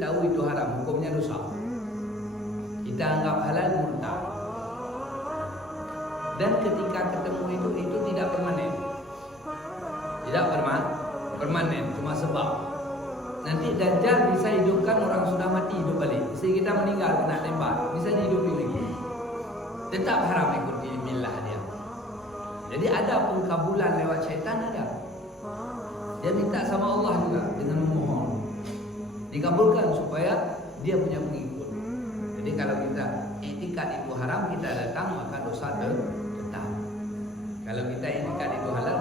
tahu itu haram, hukumnya dosa. Kita anggap halal, murtad. Dan ketika ketemu itu tidak permanen. Tidak permanen, cuma sebab. Nanti Dajjal bisa hidupkan orang sudah mati hidup balik. Isteri kita meninggal kena tembak, bisa dihidupi lagi. Tetap haram ikuti milah dia. Jadi ada pengkabulan lewat syaitan ada. Dia minta sama Allah juga dengan memohon. Dikabulkan supaya dia punya pengikut. Jadi kalau kita etikat itu haram, kita datang maka dosa tetap. Kalau kita etikat itu halal,